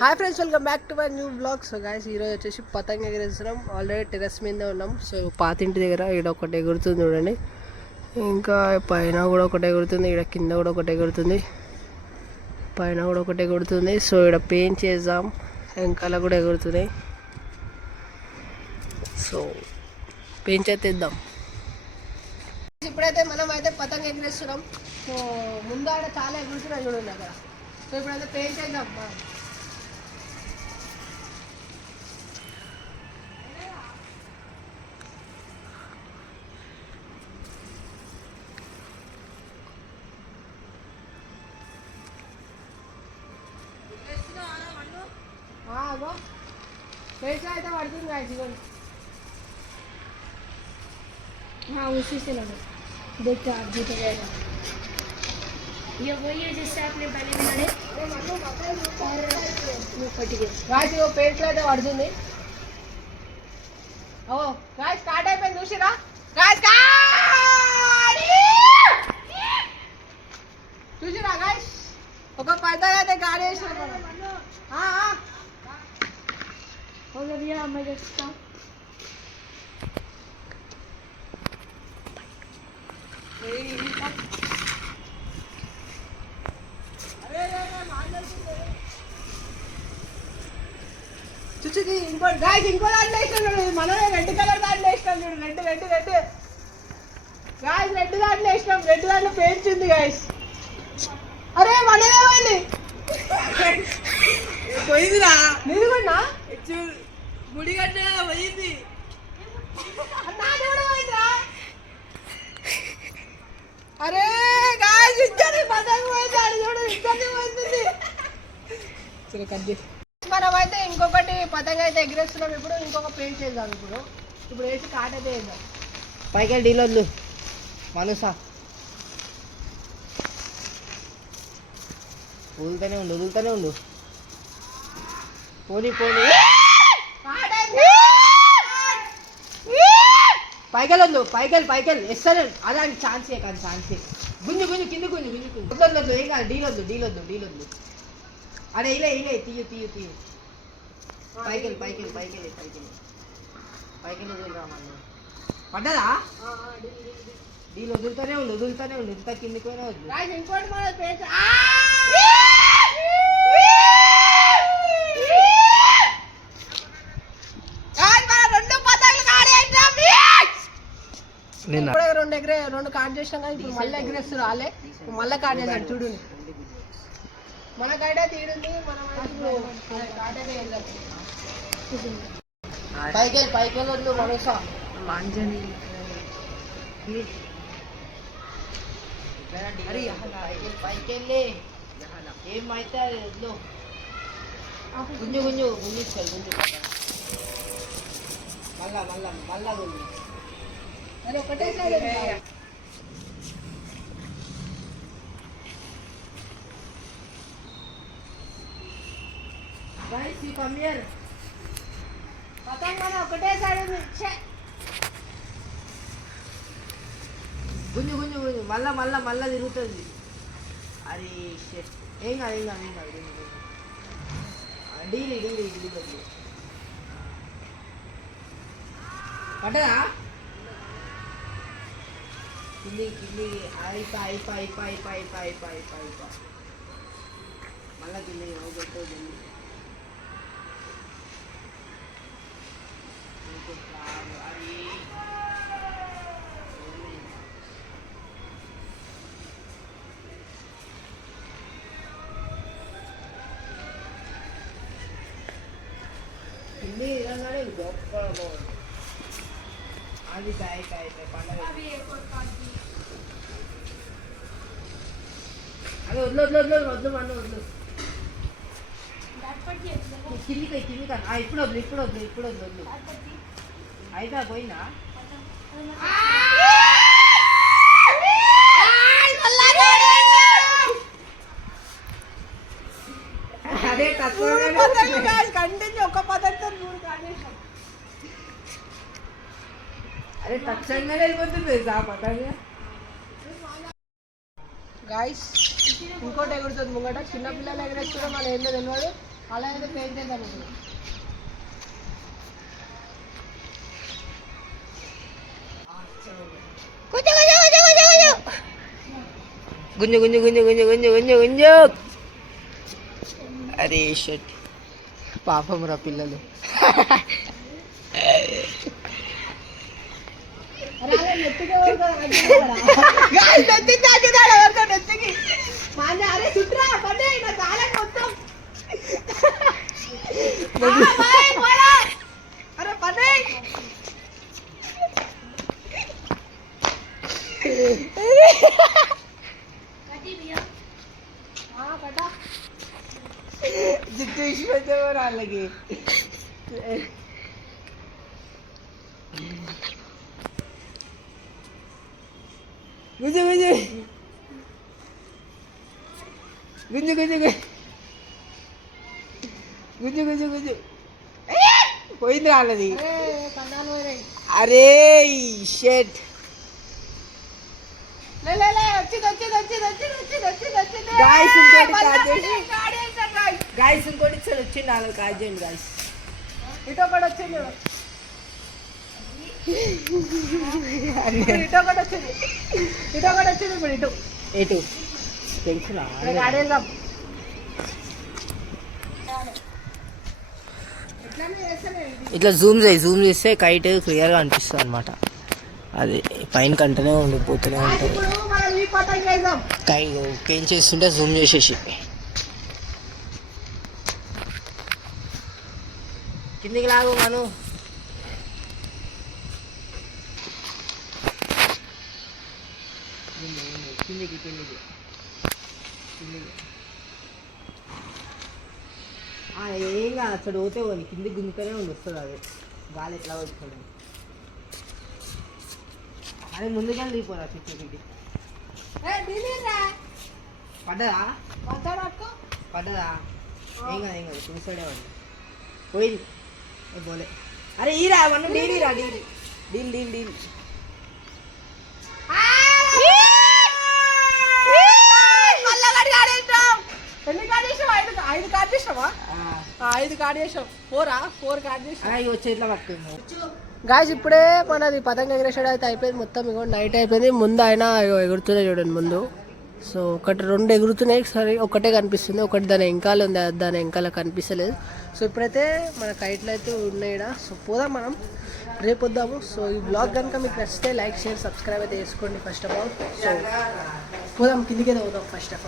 Hi friends, welcome back to my new blog. So guys, ఈరోజు వచ్చేసి పతంగ ఎగరేస్తున్నాం. Already terrace మీద ఉన్నాం. సో పాతింటి దగ్గర ఇక్కడ ఒకటి ఎగురుతుంది చూడండి, ఇంకా పైన కూడా ఒకటి ఎగురుతుంది, ఇక్కడ కింద కూడా ఒకటి ఎగురుతుంది, పైన కూడా ఒకటి ఎగురుతుంది. సో ఇక్కడ పెయింట్ చేద్దాం, వెనకాల కూడా ఎగురుతున్నాయి. సో పెయింట్ చేద్దాం. ఇప్పుడైతే మనం అయితే పతంగ ఎగరేస్తున్నాం. సో ముందు ఆడ చాలా ఎగురుతున్నాయి చూడండి అక్కడ. సో ఇప్పుడైతే పెయింట్ చేద్దాం. पैसा అయితే పడుతుంది गाइस इवन हां उसी से लगा देखो आप जीत जाएगा. ये वही है जिससे आपने पहले बनाए और वो फट गया गाइस. वो पेट అయితే పడుతుంది. ఓ गाइस స్టార్ట్ అయిపోయింది చూసిరా गाइस. చూసిరా गाइस ఒక పడత అయితే గాడి వేసారు. हो गया भैया, मैं देखता हूँ. చూచి ఇంకో గాయ్స్ ఇంకో దాంట్లో వేసినాడు. మనమే రెడ్ కలర్ దాంట్లో వేసినాం చూడు. Red red red guys, red దాంట్లో వేసినాం. రెడ్ దాంట్లో పెయింట్ ఉంది గాయ్స్. అరే మనదే పోయింది. పోయిందిరా నీది కూడా గుడిగడ్డ పోయింది. అరే గాయ్స్ ఇద్దరి పతంగ పోయింది. అది చూడు ఇద్దరిది పోయింది. సరే కట్ చేసి మనం అయితే ఇంకొకటి పతంగ అయితే ఎగిరేస్తున్నాం. ఇప్పుడు ఇంకొక పెయింట్ చేద్దాం. ఇప్పుడు వేసి కాట్ అయితే వేద్దాం. పైకి డీలొద్దు మనసా వదులుతూనే ఉండు. పోనీ పైకెళ్ళి ఎస్సరే అలాంటి ఛాన్సే కాదు. ఛాన్సే గుంజు కింద గుంజు వద్దు. ఏం కాదు. డీలొద్దు. అరే ఇలా తీయు పైకెళ్ళి రామన్న పడ్డదా. డీల్ వదులుతూనే ఉండు. ఇంత కిందికి పోయినా వద్దు. ఇంకోటి రెండు కాట్ చేసినాం కదా. ఇప్పుడు మళ్ళీ ఎగరేస్తారు వాళ్ళే. మళ్ళీ కాట్ చేశాడు చూడు. మన కాటే తీడుంది. పైకెళ్ళి వద్దు మనసా పైకెళ్ళి ఏమైతే వద్దు. గుంజు మళ్ళా గుంజు. అరే ఒకటే సైడ్ गाइस ఈ కమియర్ పతంగ ఒకటే సైడ్ ఉంది. గుంజు మళ్ళా తిరుగుతుంది. అరే ఏం కాదు. డీలి పడ్డదా. కింది అయిపోయి మళ్ళా కింది పెట్టదు. కింది ఇలానే గొప్ప అది పండగ. అదే వద్దు కిందికి ఇప్పుడు వద్దు. అయితే పోయినా అదే కంటిన్యూ ఒక పదంతో 3 కాటేసాం. అరే తక్షణంగా వెళ్ళిపోతుంది ఆ పతంగ. గాయస్ ఇంకోటి ఎగురుతుంది ముంగట. చిన్నపిల్లలు ఎగరేస్తున్నాం, మన ఏందో తెలియదు. అలా అయితే పెయింట్ చేద్దాం. గుంజు గుంజు గుంజు గుంజు గుంజు గుంజు గుంజు. అరే షట్, పాపం రా పిల్లలు. వాళ్ళకి గుంజు గుంజు గుంజు గుంజు గుంజు గుంజు గుంజు పోయింది వాళ్ళది. అరే షెట్, గాయస్ ఇంకోటి ఇచ్చారు వచ్చింది వాళ్ళకి. కాజ్ చేయండి గాయస్. ఇటో కూడా వచ్చింది, ఇటో కూడా వచ్చింది, ఇటో కూడా వచ్చింది. ఇప్పుడు ఇటు ఎటు తెలుసులా ఆడేద్దాం. ఇట్లా జూమ్ చేస్తే కైట్ క్లియర్గా అనిపిస్తుంది అనమాట. అది పైన కంటనే ఉండిపోతూనే ఉంటుంది. ఏం చేస్తుంటే జూమ్ చేసేసి కిందికి లాగు మను. కిందికి కిందికి కిందికి ఏం కాదు. అసలు పోతే పోని కిందికి గుంజుకనే వస్తుంది. అది గాలి ఎట్లా వచ్చాడు. అదే ముందుకెళ్ళి దిగిపోరా చుట్టూ. పడ్డదా పడ్డదా? ఏం కాదు చూసాడే వాడు. పోయింది పోలే. అరే ఈరా వన్ డీల్ రా, deal deal deal deal. Guys ఇప్పుడే మనది పతంగ ఎగరేసాడు అయితే అయిపోయింది మొత్తం. ఇగో నైట్ అయిపోయింది. ముందు ఆయన ఎగురుతున్నాయి చూడండి ముందు. సో ఒకటి రెండు ఎగురుతున్నాయి, సరే ఒకటే కనిపిస్తుంది. ఒకటి దాని వెంకాల ఉంది, దాని వెంకాల కనిపిస్తలేదు. సో ఇప్పుడైతే మన కైట్లు అయితే ఉన్నాయి. సో పోదాం మనం, రేపు వద్దాము. సో ఈ బ్లాగ్ కనుక మీకు నచ్చితే లైక్ షేర్ సబ్స్క్రైబ్ అయితే చేసుకోండి ఫస్ట్ ఆఫ్ ఆల్. సో పోదాం, కిందికి అయితే పోదాం ఫస్ట్ ఆఫ్ ఆల్.